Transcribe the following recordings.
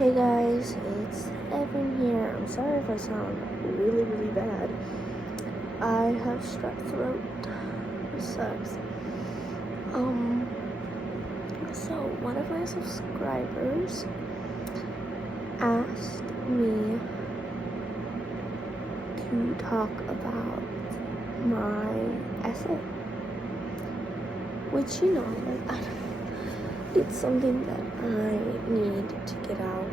Hey guys, it's Evan here. I'm sorry if I sound really bad. I have strep throat. It sucks. So one of my subscribers asked me to talk about my essay. Which, it's something that I need to get out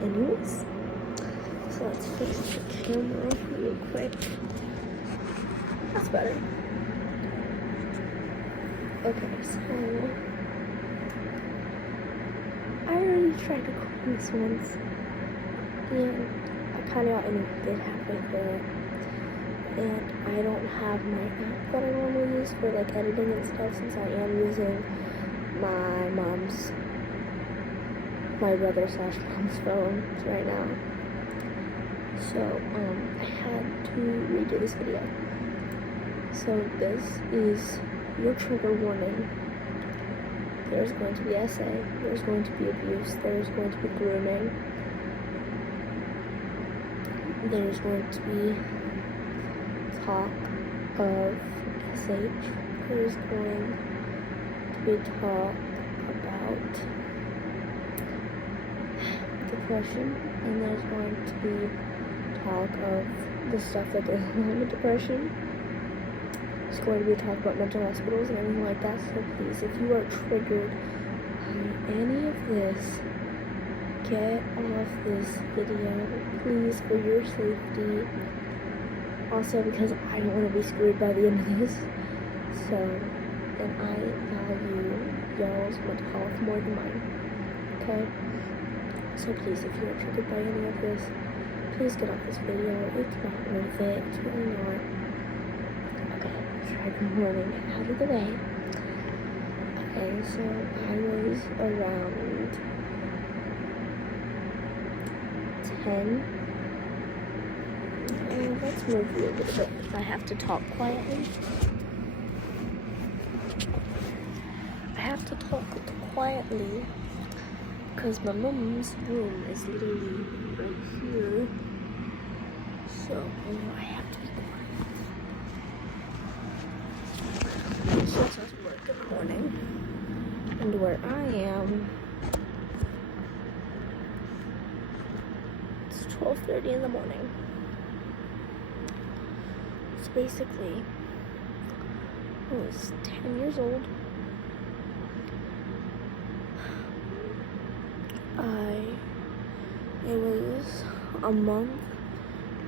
anyways. So let's fix the camera real quick. That's better. Okay, so I already tried to call this once, and I kind of got interrupted halfway through it. And I don't have my app that I normally use for like editing and stuff, since I am using my brother/mom's phone right now. So I had to redo this video. So this is your trigger warning. There's going to be essay, there's going to be abuse, there's going to be grooming, there's going to be talk of SH, there's going to be talk about depression, and there's going to be talk of the stuff that goes along with depression. It's going to be a talk about mental hospitals and everything like that. So please, if you are triggered by any of this, get off this video, please, for your safety. Also, because I don't want to be screwed by the end of this. So, and I value y'all's mental health more than mine. Okay? So please, if you are triggered by any of this, please get off this video. It's not worth it. It's really not. Okay, trigger warning out of the way. Okay, so I was around 10. And let's move a little bit. I have to talk quietly. Because my mom's room is literally right here. So I have to be quiet. She also has to work in the morning. And where I am, it's 12:30 in the morning. So basically, I was 10 years old. It was a month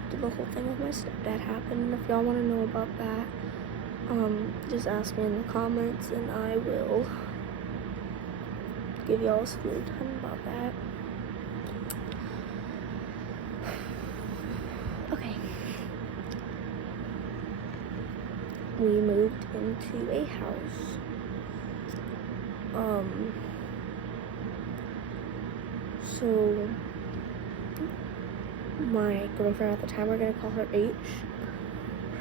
after the whole thing with my stepdad happened. If y'all want to know about that, just ask me in the comments and I will give y'all a story time about that. Okay. We moved into a house. So my girlfriend at the time, we're gonna call her H.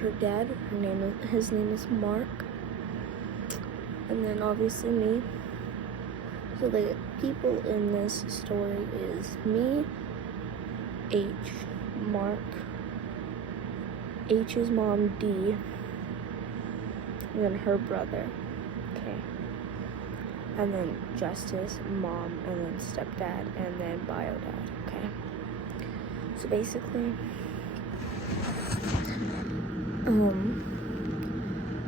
Her dad, his name is Mark. And then obviously me. So the people in this story is me, H, Mark, H's mom, D, and then her brother. Okay. And then Justice, mom, and then stepdad, and then bio dad. Okay. So basically,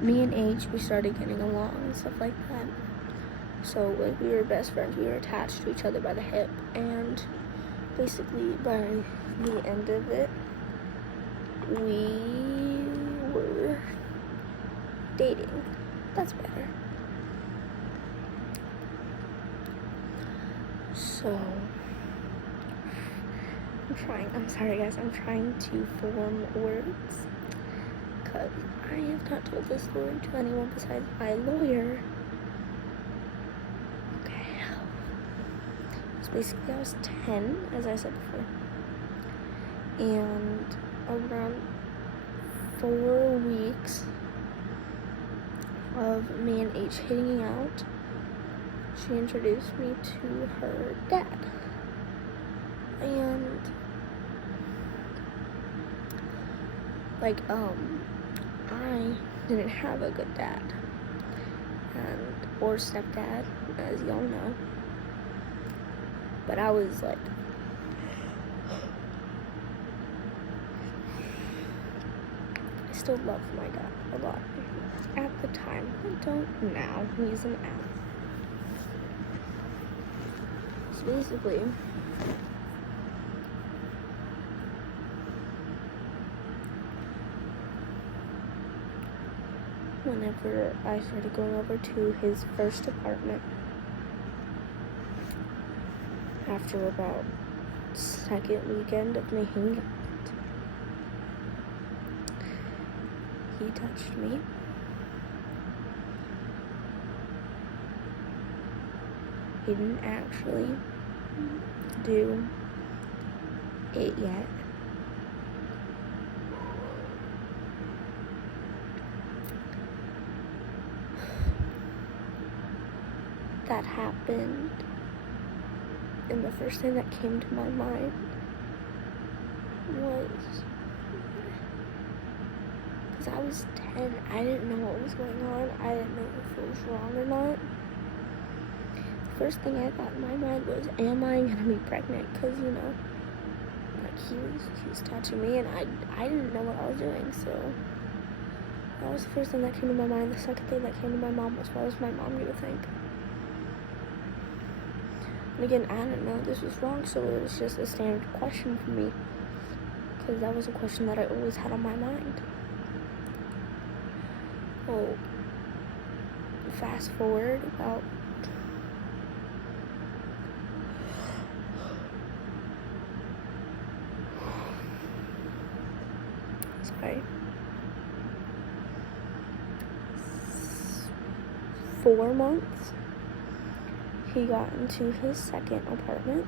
me and H, we started getting along and stuff like that. So like, we were best friends. We were attached to each other by the hip, and basically by the end of it, we were dating. That's better. So I'm sorry guys, I'm trying to form words, because I have not told this story to anyone besides my lawyer. Okay. So basically I was 10, as I said before. And around 4 weeks of me and H hitting out, she introduced me to her dad. Like, I didn't have a good dad or stepdad, as y'all know. But I was like, I still love my dad a lot. At the time, I don't now. He's an ass. So basically, whenever I started going over to his first apartment, after about second weekend of me hanging out, he touched me. He didn't actually do it yet. That happened, and the first thing that came to my mind was, because I was 10, I didn't know what was going on. I didn't know if it was wrong or not. The first thing I thought in my mind was, am I gonna be pregnant? Because, you know, like, he was touching me, and I didn't know what I was doing, so that was the first thing that came to my mind. The second thing that came to my mom was, what was my mom gonna think? And again, I didn't know this was wrong, so it was just a standard question for me, because that was a question that I always had on my mind. Well, fast forward about sorry, 4 months, he got into his second apartment.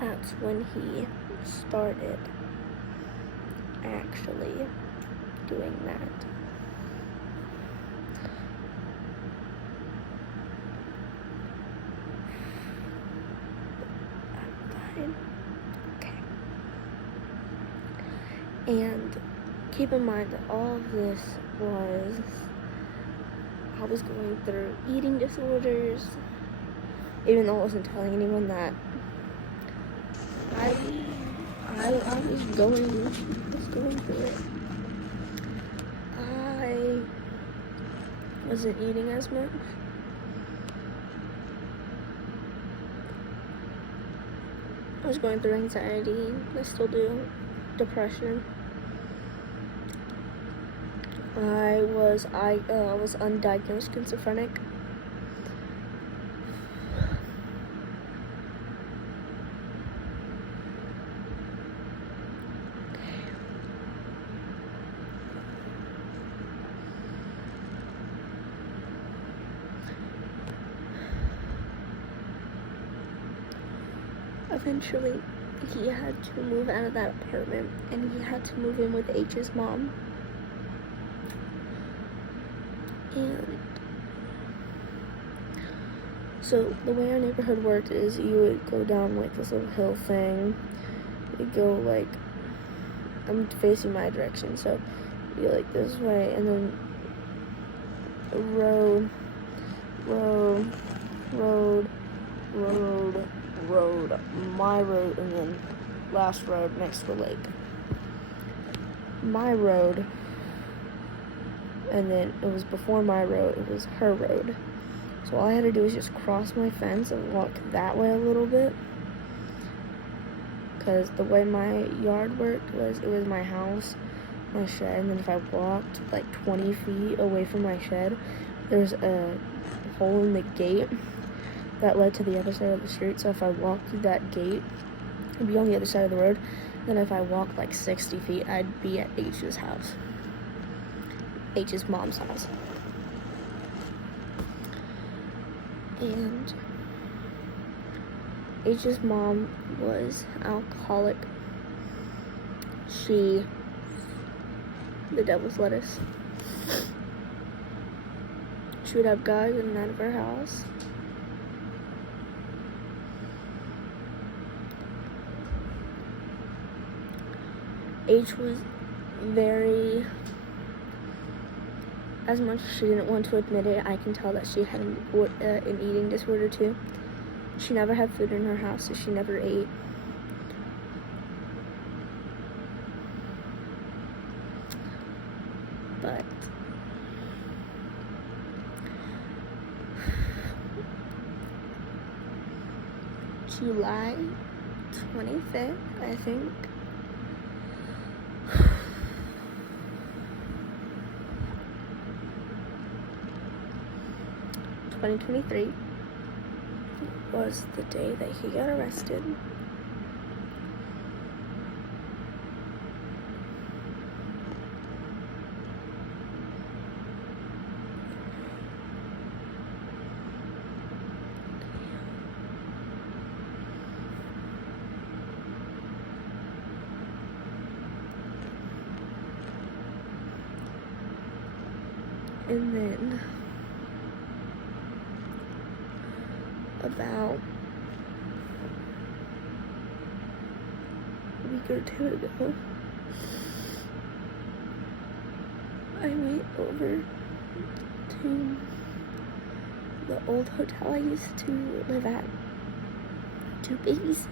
That's when he started actually doing that. Okay. And keep in mind that all of this was, I was going through eating disorders, even though I wasn't telling anyone that. I was going through it. I wasn't eating as much. I was going through anxiety. I still do. Depression. I was undiagnosed schizophrenic. Eventually, he had to move out of that apartment, and he had to move in with H's mom. And so the way our neighborhood worked is you would go down like this little hill thing. You go like, I'm facing my direction, so you go like this way, and then a road, my road, and then last road next to the lake. My road, and then it was before my road, it was her road. So all I had to do was just cross my fence and walk that way a little bit. Because the way my yard worked was, it was my house, my shed, and then if I walked like 20 feet away from my shed, there's a hole in the gate that led to the other side of the street. So if I walked through that gate, I'd be on the other side of the road. Then if I walked like 60 feet, I'd be at H's house. H's mom's house. And H's mom was alcoholic. The devil's lettuce. She would have guys in and out of her house. H was very, as much as she didn't want to admit it, I can tell that she had an eating disorder too. She never had food in her house, so she never ate. But July 25th, I think, 2023 was the day that he got arrested. And then about a week or two ago, I went over to the old hotel I used to live at to babysit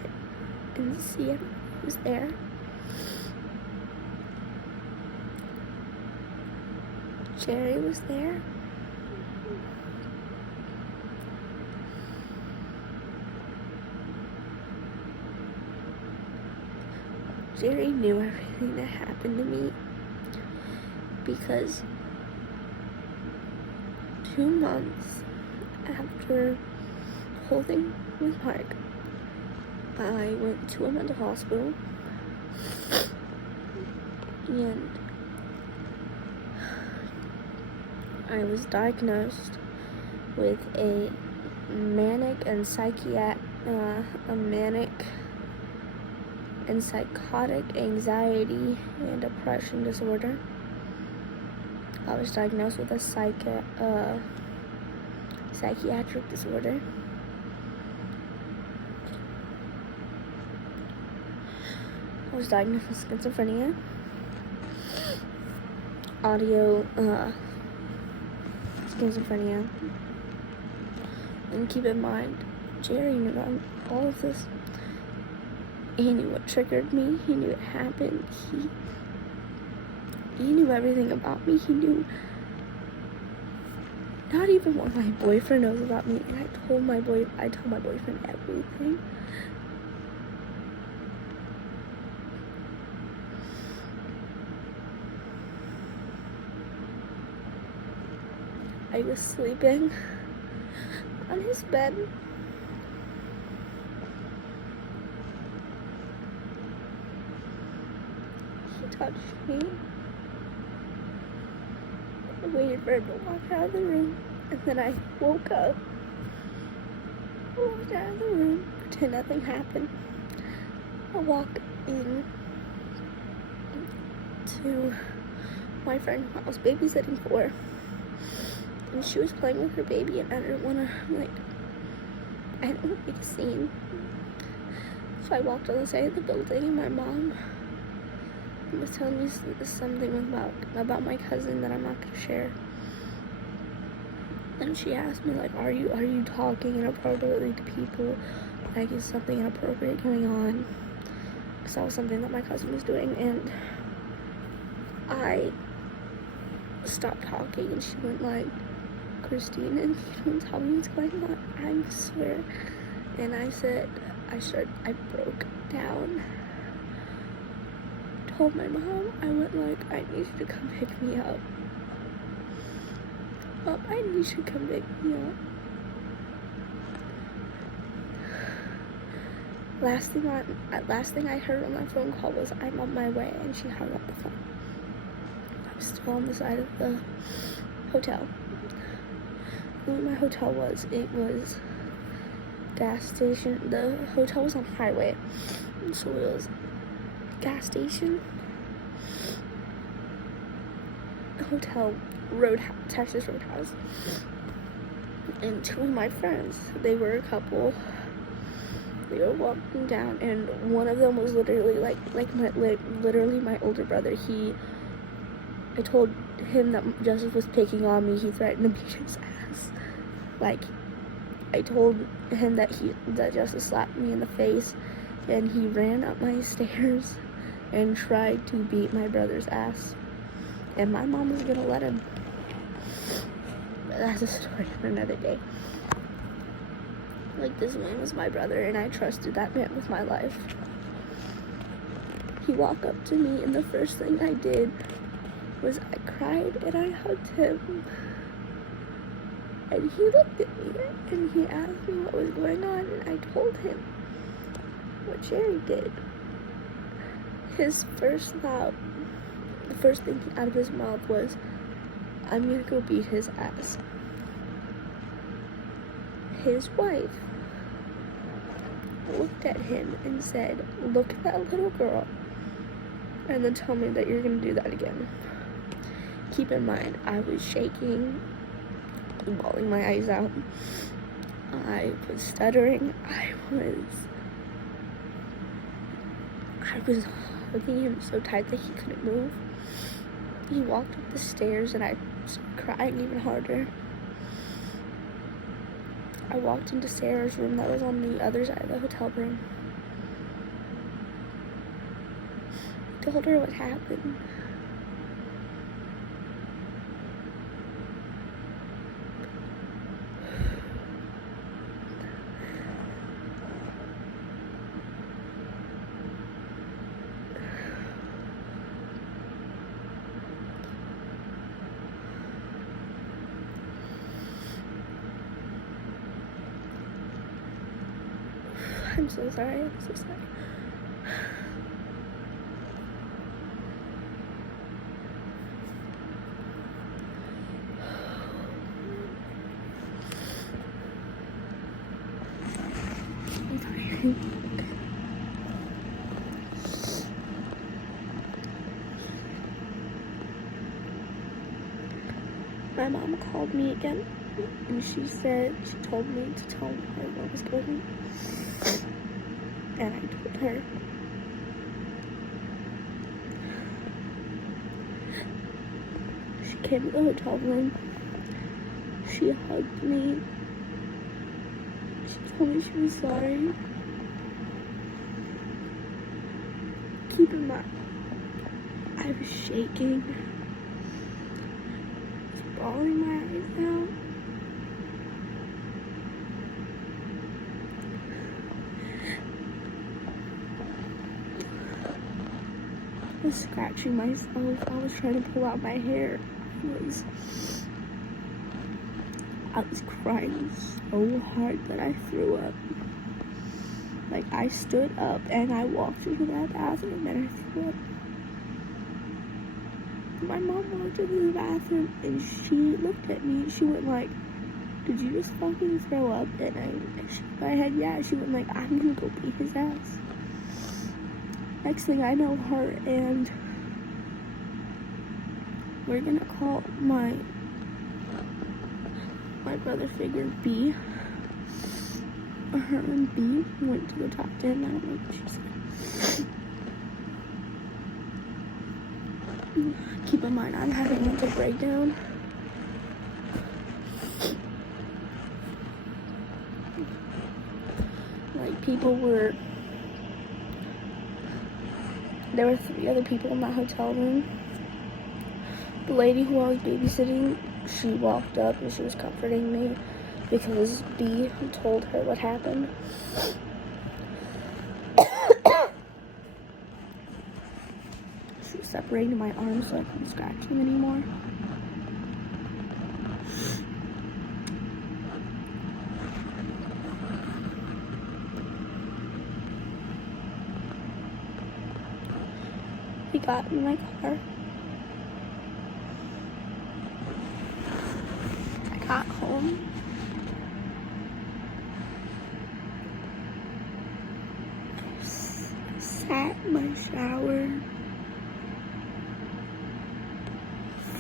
and see if he was there. Jerry was there. Jerry knew everything that happened to me because 2 months after holding with Mark, I went to a mental hospital and I was diagnosed with a manic and psychotic anxiety and depression disorder. I was diagnosed with a psychiatric disorder. I was diagnosed with schizophrenia, schizophrenia. And keep in mind, Jerry knew all of this. He knew what triggered me. He knew it happened. He knew everything about me. He knew not even what my boyfriend knows about me. And I told my boyfriend everything. I was sleeping on his bed. He touched me. I waited for him to walk out of the room, and then I woke up, walked out of the room, pretend nothing happened. I walked in to my friend who I was babysitting for. And she was playing with her baby, and I didn't want to make a scene. So I walked on the side of the building, and my mom was telling me something about my cousin that I'm not going to share. And she asked me, like, are you talking inappropriately to people? Like, is something inappropriate going on? Because that was something that my cousin was doing, and I stopped talking, and she went like, Christine, and you don't tell me what's going on, I swear. And I broke down. Told my mom, I went like, I need you to come pick me up. I need you to come pick me up. Last thing I heard on my phone call was, I'm on my way, and she hung up the phone. I was still on the side of the hotel. Where my hotel was, it was gas station. The hotel was on highway, so it was gas station, hotel, Texas Roadhouse. And 2 of my friends, they were a couple, we were walking down, and one of them was literally literally my older brother. I told him that Joseph was picking on me. He threatened to beat his ass. Like, I told him that Joseph slapped me in the face, and he ran up my stairs and tried to beat my brother's ass. And my mom was gonna let him. But that's a story for another day. Like, this man was my brother, and I trusted that man with my life. He walked up to me, and the first thing I did was I cried and I hugged him. And he looked at me, and he asked me what was going on, and I told him what Jerry did. His first thought, the first thing out of his mouth was, "I'm gonna go beat his ass." His wife looked at him and said, "Look at that little girl, and then tell me that you're gonna do that again." Keep in mind, I was shaking, bawling my eyes out. I was stuttering. I was hugging him so tight that he couldn't move. He walked up the stairs, and I started crying even harder. I walked into Sarah's room that was on the other side of the hotel room. I told her what happened. I'm so sorry. I'm so sorry. I'm tired. My mom called me again, and she told me to tell her what was going on. And I told her. She came to the hotel room. She hugged me. She told me she was sorry. Keep in mind, I was shaking. I was bawling my eyes out. I was scratching myself. I was trying to pull out my hair. I was crying so hard that I threw up. Like, I stood up and I walked into that bathroom and I threw up. My mom walked into the bathroom and she looked at me and she went like, "Did you just fucking throw up?" And I shook my head, yeah. She went like, "I'm gonna go beat his ass." Next thing I know, her and we're gonna call my brother figure B. Her and B went to the top 10. I don't know what she said. Keep in mind, I'm having a mental breakdown. Like, there were 3 other people in that hotel room. The lady who I was babysitting, she walked up and she was comforting me because B told her what happened. She was separating my arms so I couldn't scratch him anymore. He got in my car. I got home. I sat in my shower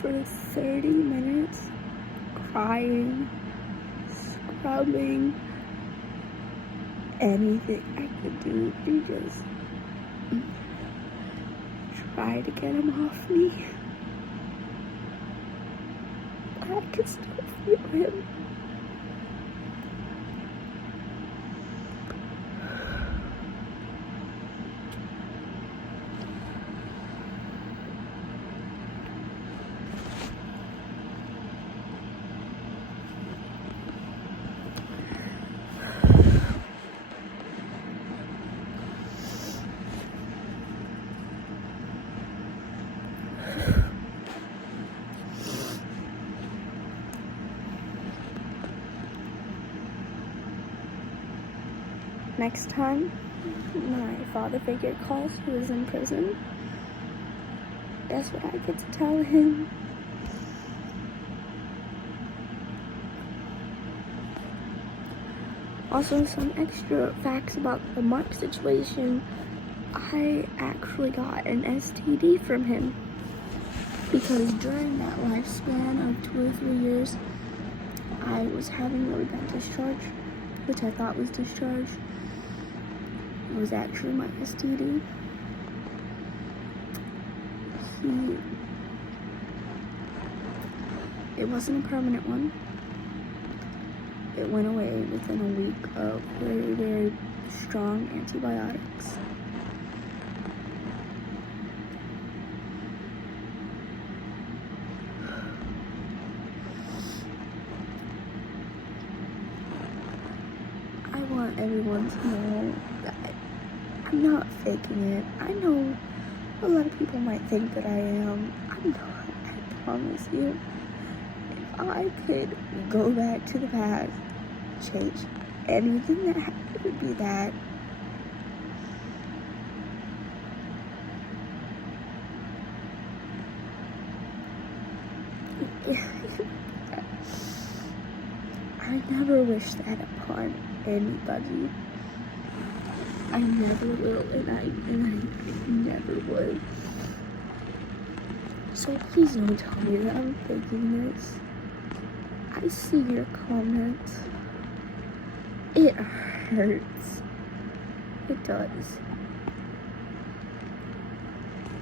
for 30 minutes, crying, scrubbing, anything I could do to just try to get him off me. But I could still feel him. Next time my father figure calls who is in prison, guess what I get to tell him? Also, some extra facts about the Mark situation. I actually got an STD from him because during that lifespan of 2 or 3 years, I was having really bad discharge, which I thought was discharge. It was actually my STD. It wasn't a permanent one. It went away within a week of very, very strong antibiotics. I want everyone to know that I'm not faking it. I know a lot of people might think that I am. I'm not. I promise you. If I could go back to the past, change anything that happened, it would be that. I never wish that upon anybody. I never will, and I never would. So please don't tell me that I'm faking this. I see your comments. It hurts. It does.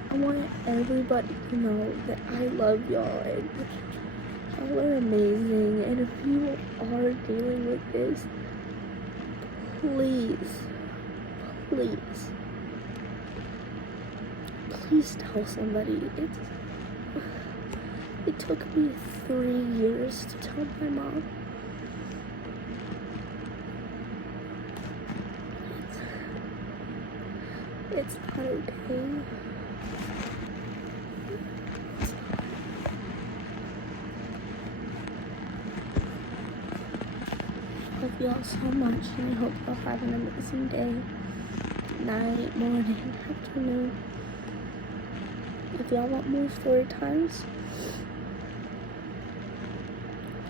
I want everybody to know that I love y'all and y'all are amazing. And if you are dealing with this, please tell somebody. It took me 3 years to tell my mom. It's not okay. I love y'all so much, and I hope y'all have an amazing day, night, morning, afternoon. If y'all want more story times,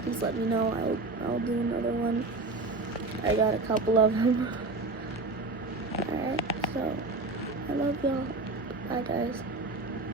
please let me know. I'll do another one. I got a couple of them. Alright, so I love y'all. Bye guys.